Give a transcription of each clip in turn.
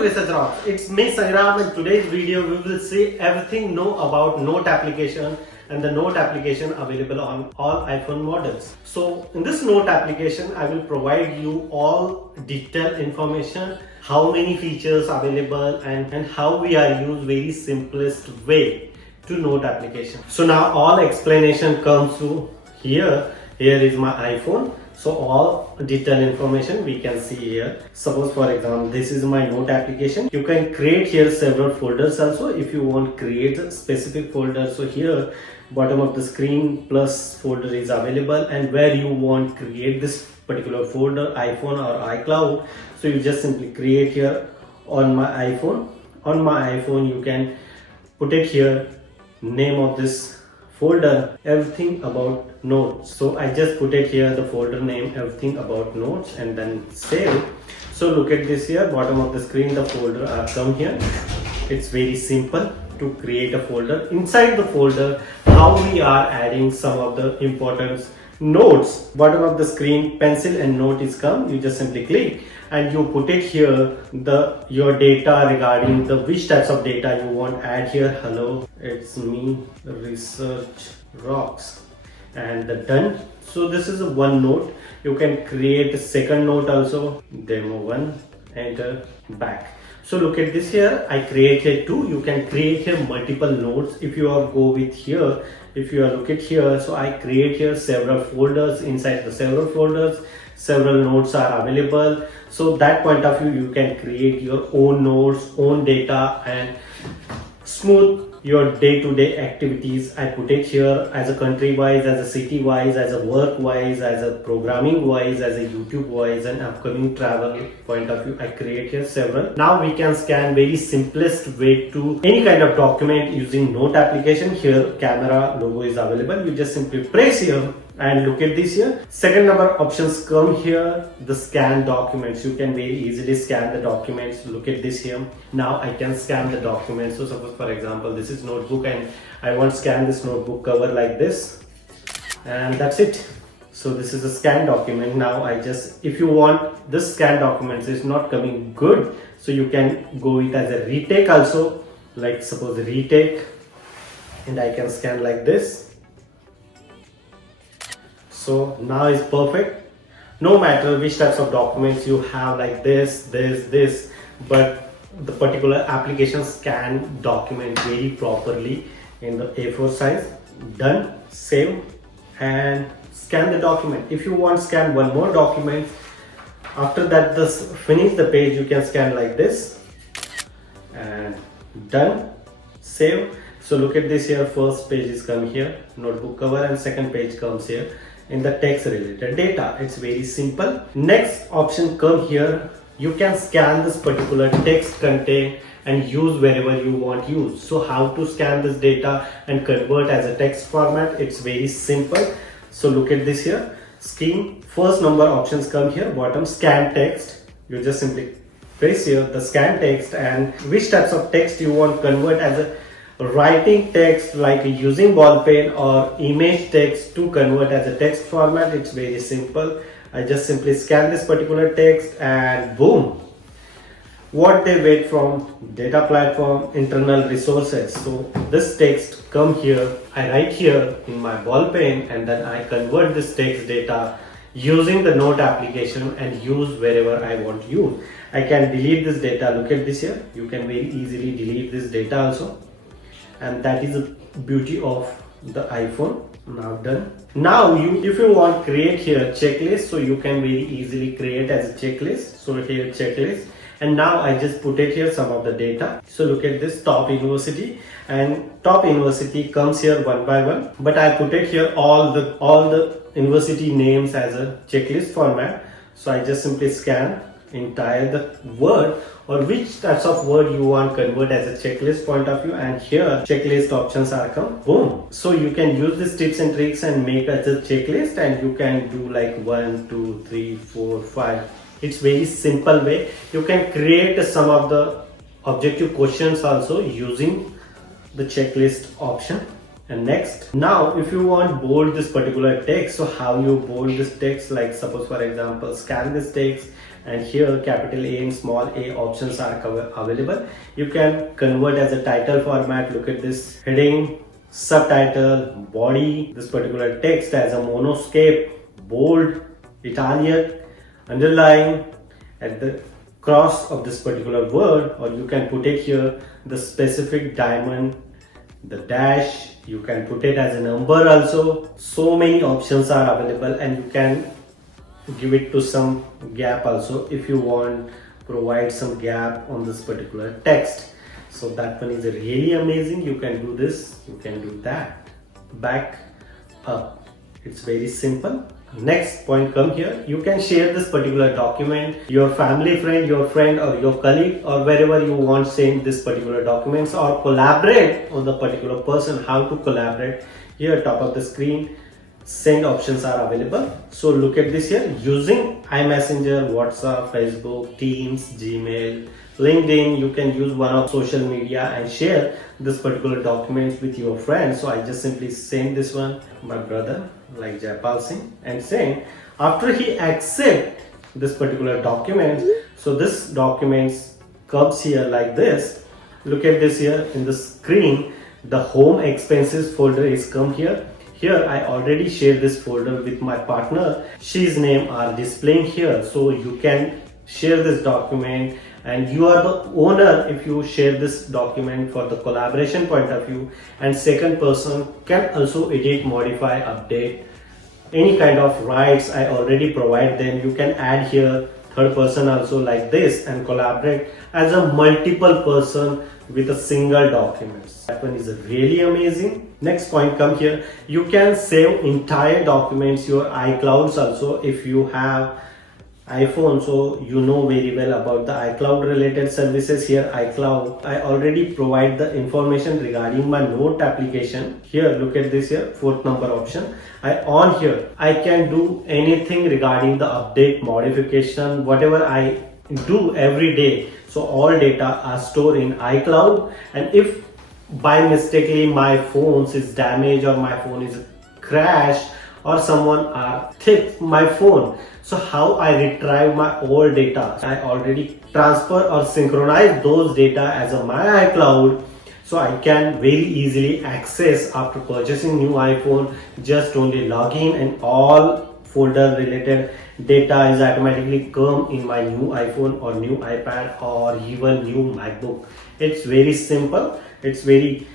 to Research Rocks. It's me Sairam, and today's video we will see everything know about Note application and the Note application available on all iPhone models. So in this Note application I will provide you all detailed information, how many features available and how we are use very simplest way to Note application. So now all explanation comes to here. Here is my iPhone. So all detailed information we can see here. Suppose for example this is my Note application. You can create here several folders also if you want create a specific folder. So here bottom of the screen plus folder is available, and where you want create this particular folder, iPhone or iCloud. So you just simply create here on my iPhone. On my iPhone you can put it here, name of this folder, everything about notes. So I just put it here, the folder name, everything about notes, and then save. So look at this here, bottom of the screen the folder are come here. It's very simple to create a folder. Inside the folder, how we are adding some of the important notes. Bottom of the screen pencil and note is come. You just simply click and you put it here, your data regarding the which types of data you want add here. Hello, it's me, Research Rocks, and the done. So this is a one note. You can create a second note also, demo one, enter, back. So look at this here, I created two. You can create here multiple notes if you are go with here. If you are look at here, so I create here several folders. Inside the several folders, several notes are available. So that point of view, you can create your own notes, own data, and smooth your day-to-day activities. I put it here as a country wise, as a city wise, as a work wise, as a programming wise, as a YouTube wise, and upcoming travel point of view. I create here several. Now we can scan very simplest way to any kind of document using Note application. Here camera logo is available. You just simply press here and look at this here. Second number options come here, the scan documents. You can very easily scan the documents. Look at this here. Now I can scan the documents. So suppose for example this is notebook and I want to scan this notebook cover like this, and that's it. So this is a scan document. Now I just, if you want this scan documents is not coming good, so you can go it as a retake also, like suppose retake, and I can scan like this. So now is perfect. No matter which types of documents you have, like this, but the particular application scan document very properly in the A4 size. Done, save, and scan the document. If you want scan one more document, after that this finish the page, you can scan like this, and done, save. So look at this here, first page is come here, notebook cover, and second page comes here in the text related data. It's very simple. Next option come here. You can scan this particular text content and use wherever you want use. So how to scan this data and convert as a text format? It's very simple. So look at this here. Scheme, first number options come here, bottom, scan text. You just simply press here the scan text, and which types of text you want convert as a writing text, like using ball pen, or image text to convert as a text format. It's very simple. I just simply scan this particular text and boom, what they wait from data platform, internal resources. So this text come here, I write here in my ball pen, and then I convert this text data using the Note application and use wherever I want to use. I can delete this data. Look at this here. You can very easily delete this data also. And that is the beauty of the iPhone. Now done. Now if you want create here checklist, so you can very easily create as a checklist. So here checklist, and now I just put it here some of the data. So look at this top university, and top university comes here one by one, but I put it here all the university names as a checklist format. So I just simply scan entire the word, or which types of word you want convert as a checklist point of view, and here checklist options are come, boom. So you can use these tips and tricks and make as a checklist, and you can do like 1 2 3 4 5. It's very simple way. You can create some of the objective questions also using the checklist option. And next, now if you want bold this particular text, so how you bold this text, like suppose for example scan this text and here capital A and small a options are available. You can convert as a title format. Look at this: heading, subtitle, body, this particular text as a monoscape, bold, Italian, underline at the cross of this particular word, or you can put it here the specific diamond, the dash, you can put it as a number also. So many options are available, and you can give it to some gap also if you want, provide some gap on this particular text. So that one is really amazing. You can do this, you can do that, back up. It's very simple. Next point come here. You can share this particular document, your family friend, your friend or your colleague, or wherever you want send this particular documents, or collaborate on the particular person. How to collaborate? Here top of the screen, send options are available. So look at this here, using iMessenger, WhatsApp, Facebook, Teams, Gmail, LinkedIn. You can use one of social media and share this particular documents with your friends. So I just simply send this one, my brother like Jaipal Singh, and send. After he accept this particular document, so this documents comes here like this. Look at this here in the screen, the home expenses folder is come here. Here I already shared this folder with my partner. She's name are displaying here, so you can share this document, and you are the owner if you share this document for the collaboration point of view. And second person can also edit, modify, update, any kind of rights I already provide them. You can add here third person also like this, and collaborate as a multiple person with a single documents. That one is really amazing. Next point come here. You can save entire documents, your iClouds also. If you have iPhone, so you know very well about the iCloud related services. Here iCloud, I already provide the information regarding my note application. Here look at this here, fourth number option. I on here, I can do anything regarding the update, modification, whatever I do every day. So all data are stored in iCloud, and if by mistakenly my phone is damaged or my phone is crashed or someone thief my phone, so how I retrieve my old data? I already transfer or synchronize those data as a my iCloud, so I can very easily access after purchasing new iPhone. Just only log in and all folder related data is automatically come in my new iPhone or new iPad or even new MacBook. It's very simple, it's very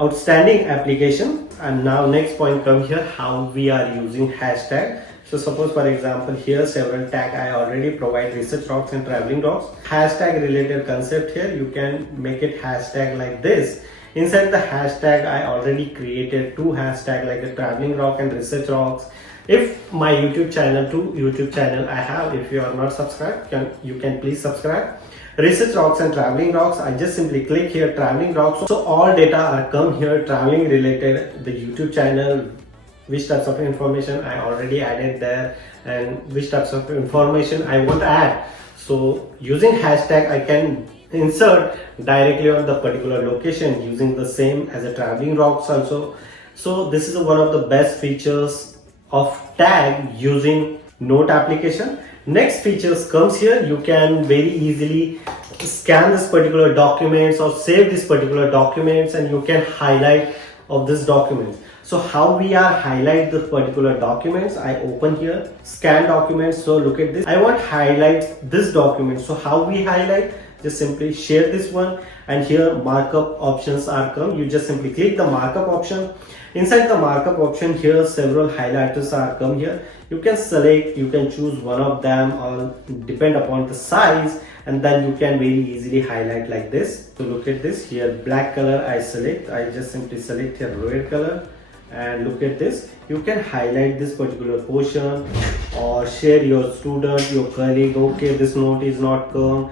outstanding application. And now next point come here, how we are using hashtag. So suppose for example here several tag I already provide, research rocks and traveling rocks. Hashtag related concept here, you can make it hashtag like this. Inside the hashtag I already created two hashtag like a traveling rock and research rocks. If my YouTube channel, two YouTube channel I have, if you are not subscribed, you can please subscribe. Research rocks and traveling rocks, I just simply click here traveling rocks. So all data are come here, traveling related, the YouTube channel, which types of information I already added there, and which types of information I want to add. So using hashtag I can insert directly on the particular location using the same as a traveling rocks also. So this is one of the best features of tag using note application. Next features comes here, you can very easily scan this particular documents or save this particular documents, and you can highlight of this document. So how we are highlight the particular documents, I open here scan documents. So look at this, I want highlight this document. So how we highlight, just simply share this one, and here markup options are come. You just simply click the markup option. Inside the markup option here several highlighters are come here. You can select, you can choose one of them or depend upon the size, and then you can very easily highlight like this. So look at this here, black color I select, I just simply select here red color, and look at this, you can highlight this particular portion or share your student, your colleague. Okay, this note is not come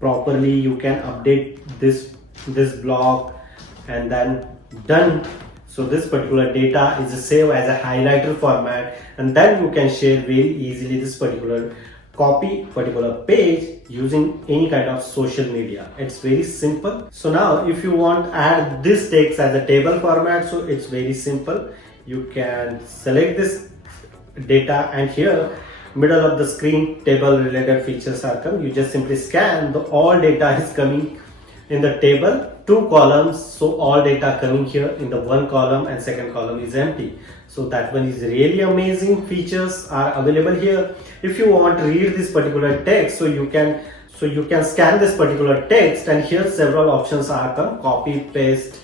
properly, you can update this block, and then done. So this particular data is saved as a highlighter format, and then you can share very easily this particular particular page using any kind of social media. It's very simple. So now if you want add this text as a table format, so it's very simple. You can select this data, and here middle of the screen table related features are come. You just simply scan, the all data is coming in the table, 2 columns, so all data coming here in the one column and second column is empty. So that one is really amazing. Features are available here. If you want to read this particular text, so you can scan this particular text, and here several options are come: copy, paste,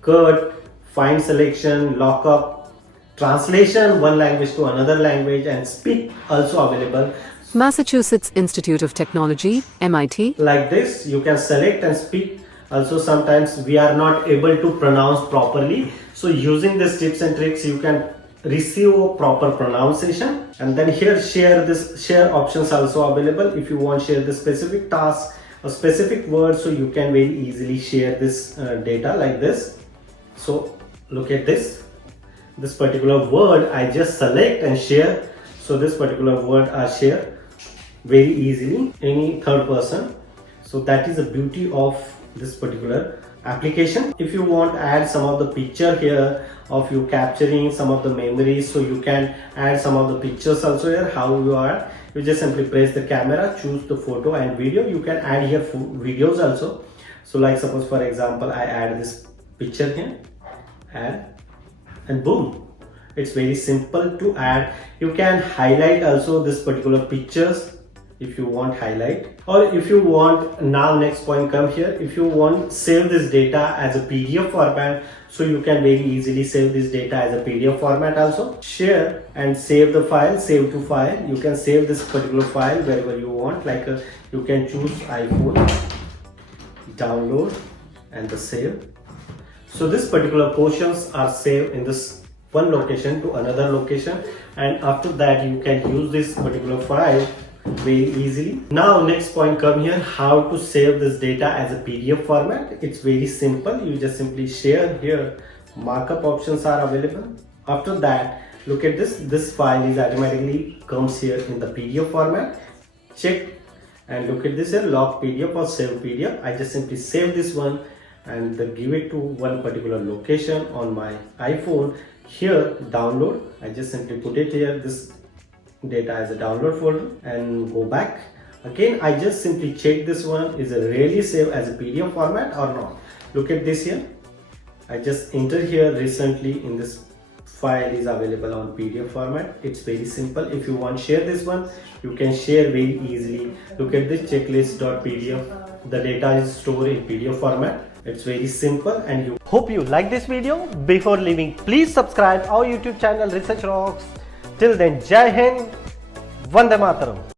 cut, find selection, lockup, translation one language to another language, and speak also available. Massachusetts Institute of Technology, MIT. Like this, you can select and speak. Also, sometimes we are not able to pronounce properly. So using these tips and tricks, you can receive a proper pronunciation. And then here, share options also available. If you want share the specific task or specific word, so you can very easily share this data like this. So look at this particular word I just select and share. So this particular word I share very easily any third person. So that is the beauty of this particular application. If you want to add some of the picture here of you capturing some of the memories, so you can add some of the pictures also here. How you just simply press the camera, choose the photo and video. You can add here videos also. So like suppose for example I add this picture here, add, and boom, it's very simple to add. You can highlight also this particular pictures if you want highlight, or if you want, now next point come here, if you want save this data as a PDF format, so you can very easily save this data as a PDF format also. Share and save the file, save to file. You can save this particular file wherever you want, like you can choose iPhone, download and the save. So this particular portions are saved in this one location to another location, and after that you can use this particular file very easily. Now next point come here, how to save this data as a PDF format. It's very simple. You just simply share here, markup options are available. After that, look at this file is automatically comes here in the PDF format. Check and look at this here, lock PDF or save PDF. I just simply save this one and give it to one particular location on my iPhone. Here download, I just simply put it here, this data as a download folder, and go back again. I just simply check this one is a really save as a PDF format or not. Look at this here, I just enter here recently in this file is available on PDF format. It's very simple. If you want share this one, you can share very easily. Look at this checklist.pdf, the data is stored in PDF format. It's very simple, and you hope you like this video. Before leaving, please subscribe our YouTube channel Research Rocks. Till then, Jai Hind, Vande Mataram.